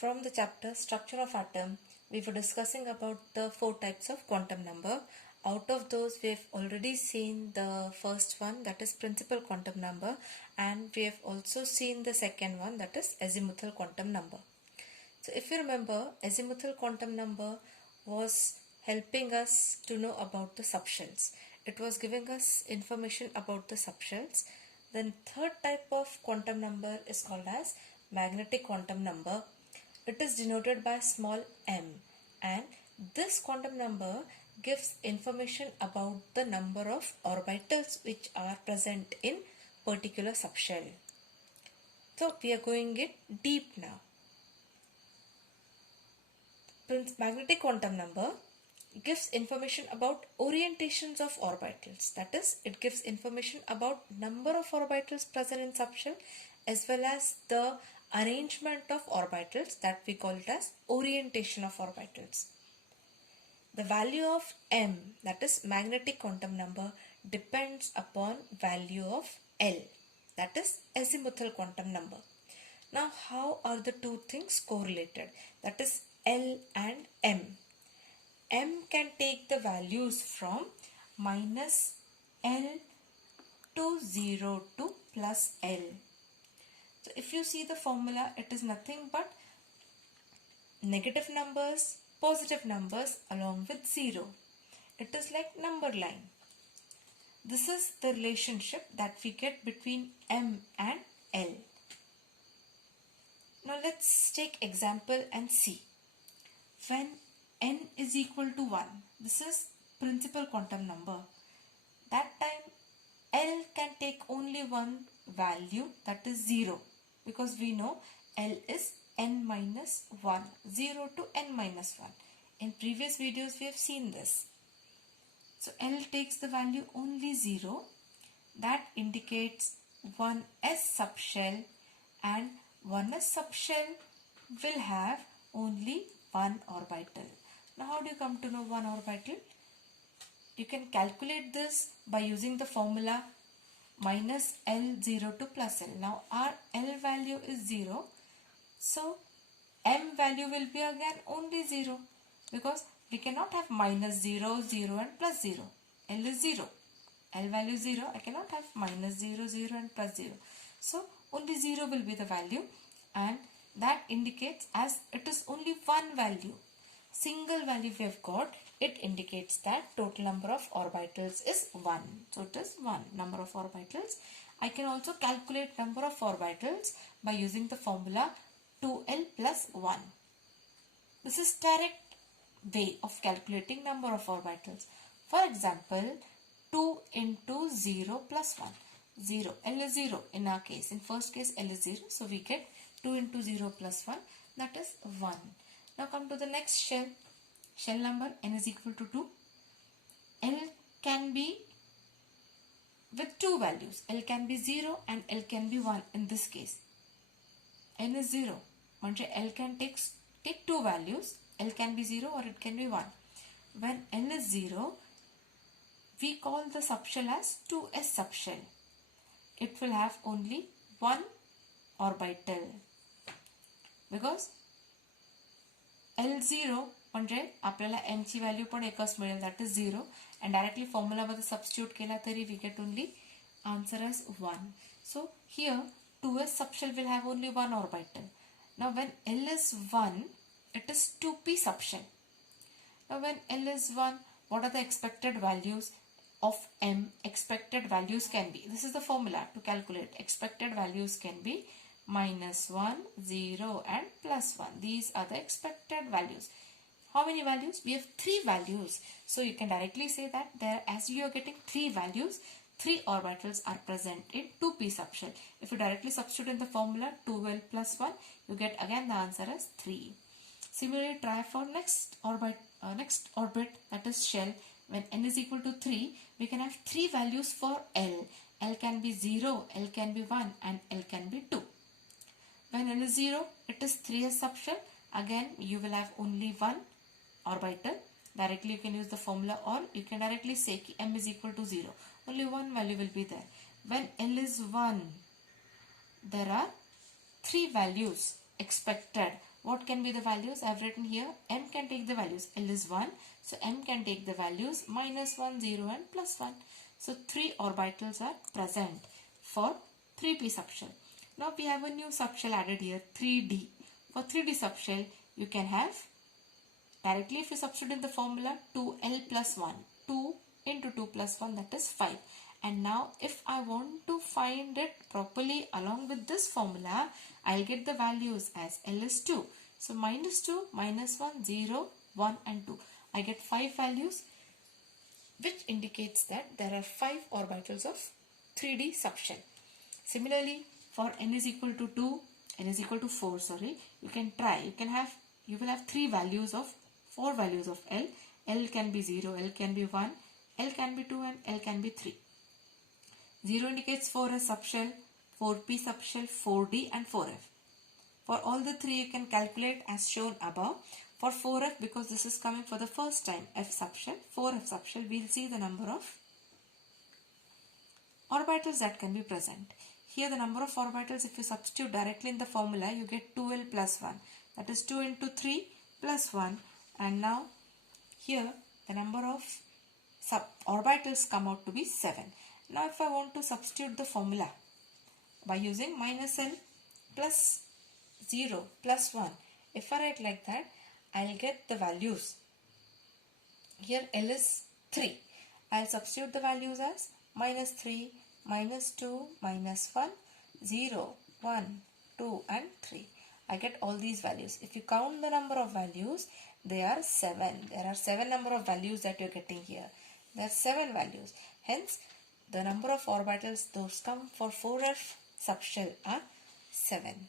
From the chapter Structure of Atom, we were discussing about the four types of quantum number. Out of those, we have already seen the first one, that is principal quantum number, and we have also seen the second one, that is azimuthal quantum number. So if you remember, azimuthal quantum number was helping us to know about the subshells. It was giving us information about the subshells. Then third type of quantum number is called as magnetic quantum number. It is denoted by small m, and this quantum number gives information about the number of orbitals which are present in particular subshell. So we are going it deep now. Magnetic quantum number gives information about orientations of orbitals. That is, it gives information about number of orbitals present in subshell as well as the arrangement of orbitals, that we call it as orientation of orbitals. The value of m, that is magnetic quantum number, depends upon value of L, that is azimuthal quantum number. Now how are the two things correlated, that is L and m? M can take the values from minus L to 0 to plus L. So if you see the formula, it is nothing but negative numbers, positive numbers along with 0. It is like number line. This is the relationship that we get between M and L. Now let's take example and see. When n is equal to 1, this is principal quantum number. That time L can take only one value, that is 0, because we know L is n minus 1, 0 to n minus 1. In previous videos we have seen this. So L takes the value only 0. That indicates 1s subshell, and 1s subshell will have only one orbital. Now how do you come to know one orbital? You can calculate this by using the formula minus L0 to plus L. Now our L value is 0. So M value will be again only 0, because we cannot have minus 0, 0 and plus 0. L is 0. L value is 0. I cannot have minus 0, 0 and plus 0. So only 0 will be the value, and that indicates, as it is only one value, single value we have got, it indicates that total number of orbitals is 1. So it is 1 number of orbitals. I can also calculate number of orbitals by using the formula 2l plus 1. This is direct way of calculating number of orbitals. For example, 2 into 0 plus 1. 0. L is 0 in our case. In first case L is 0. So we get 2 into 0 plus 1, that is 1. Now come to the next shell. Shell number n is equal to 2. L can be with two values. L can be 0 and L can be 1 in this case. N is 0. Means L can take two values. L can be 0 or it can be 1. When L is 0, we call the subshell as 2s subshell. It will have only one orbital, because L0 म्हणजे आपल्याला m ची value पण एकच मिळेल, that is 0, and directly formula मध्ये substitute केला तरी we get only answer as 1. So here 2s subshell will have only one orbital. Now when L is 1, it is 2p subshell. Now when L is 1, what are the expected values of m? Expected values can be, this is the formula to calculate, expected values can be minus 1, 0 and plus 1. These are the expected values. How many values? We have 3 values. So you can directly say that there, as you are getting 3 values, 3 orbitals are present in 2p subshell. If you directly substitute in the formula 2l plus 1, you get again the answer as 3. Similarly, try for next orbit, that is shell. When n is equal to 3, we can have 3 values for L. L can be 0, L can be 1 and L can be 2. When L is 0, it is 3s subshell. Again, you will have only one orbital. Directly you can use the formula, or you can directly say ki m is equal to 0. Only one value will be there. When L is 1, there are 3 values expected What can be the values? I have written here m can take the values. L is 1. So m can take the values -1, 0 and +1. So 3 orbitals are present for 3p subshell. Now we have a new subshell added here, 3d. For 3d subshell, you can have directly, if you substitute in the formula, 2l plus 1. 2 into 2 plus 1, that is 5. And now if I want to find it properly along with this formula, I'll get the values as L is 2. So -2, -1, 0, 1 and 2. I get 5 values, which indicates that there are 5 orbitals of 3d subshell. Similarly, for n is equal to 2, n is equal to 4, sorry, you can try. You will have 4 values of L. L can be 0, L can be 1, L can be 2 and L can be 3. 0 indicates 4s subshell, 4p subshell, 4d and 4f. For all the 3 you can calculate as shown above. For 4f, because this is coming for the first time, f subshell, 4f subshell, we'll see the number of orbitals that can be present. Here the number of orbitals, if you substitute directly in the formula, you get 2l plus 1. That is 2 into 3 plus 1. And now here the number of orbitals come out to be 7. Now if I want to substitute the formula by using -l plus 0 plus 1, if I write like that, I'll get the values. Here L is 3. I'll substitute the values as -3, -2, -1, 0, 1, 2 and 3. I get all these values. If you count the number of values, they are 7. There are 7 number of values that you're getting here. There are 7 values. Hence, the number of orbitals those come for 4f subshell are 7.